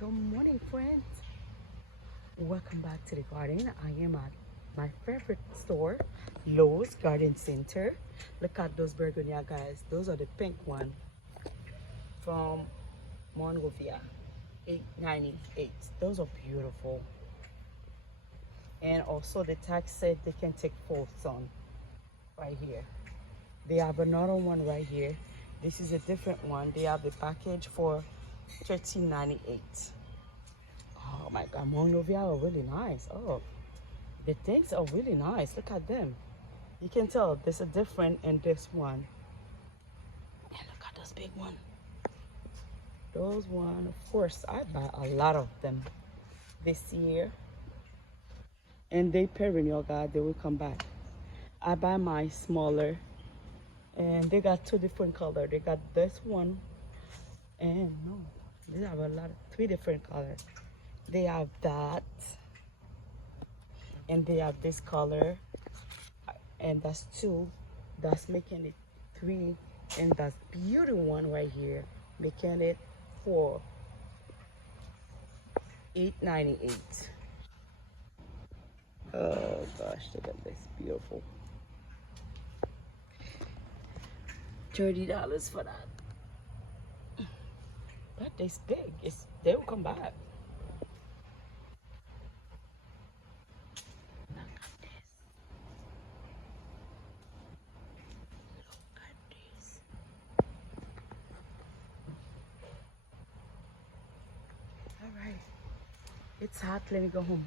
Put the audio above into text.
Good morning, friends. Welcome back to the garden. I am at my favorite store, Lowe's Garden Center. Look at those begonia, guys. Those are the pink one from Monrovia, 898. Those are beautiful. And also the tag said they can take full sun right here. They have another one right here. This is a different one. They have the package for $13.98. Oh my God, Monrovia are really nice. Oh, the things are really nice. Look at them. You can tell there's a different in this one. And look at this big one. Those one, of course, I buy a lot of them this year. And they perennial, God, they will come back. I buy my smaller, and they got two different colors. They got this one, and no, they have a lot of three different colors. They have that, and they have this color, and that's two. That's making it three, and that's beauty one right here, making it four. $8.98. Oh gosh, look at this, beautiful. $30 for that. But it's big. They will come back. All right. It's hot. Let me go home.